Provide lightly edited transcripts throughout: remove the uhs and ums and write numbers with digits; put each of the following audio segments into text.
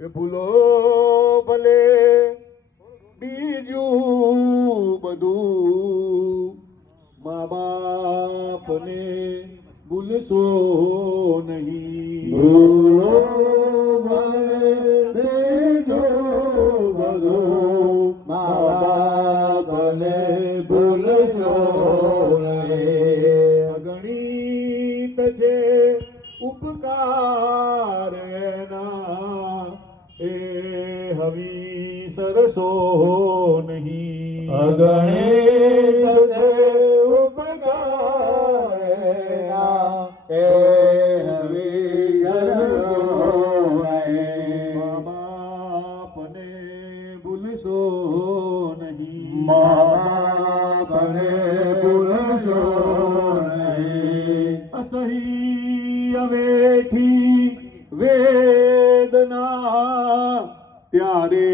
એ ભૂલો ભલે બીજું બધું, મા બાપને ભૂલશો નહીં. ભૂલો ભલે બીજું બધું, મા બાપને ભૂલશો નહીં. અગણિત છે ઉપકાર એના, એ હવી સરસો નહીં. અગણિત છે ઉપકાર એના, એ હવી સરસો નહીં. મા બાપને ભૂલશો નહીં. મા બાપને ભૂલશો નહીં. અસહ્ય વેઠી વેદના, ત્યારે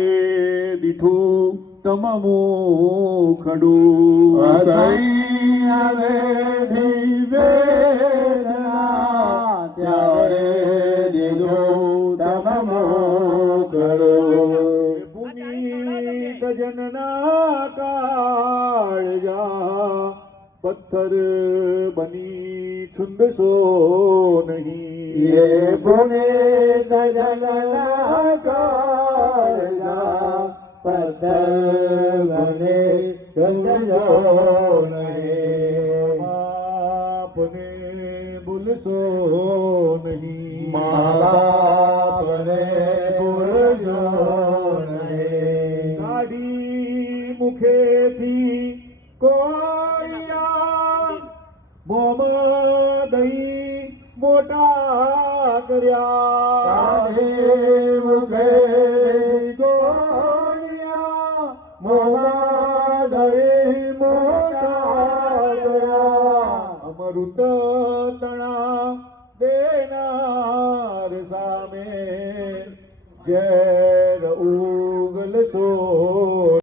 દીઠું તમમું ખડું. અસહ્ય વેઠી વેદના, ત્યારે દીધું તમમું ખડું. પુનીત જનના કાળજા, પથ્થર બની છુંદશો નહીં. એ પુનિત જનના કાળજા, પથ્થર બને છુંદશો નહીં. બાપને ભૂલશો નહીં. મા બાપને ભૂલશો નહીં. કાઢી મુખેથી કોળિયા, મોમાં દહીં મોટા કર્યા. કાઢી મુખેથી કોળિયા, મોમાં દહીં મોટા કર્યા. અમૃત તણા દેનાર સામે ઝેર ઉગલશો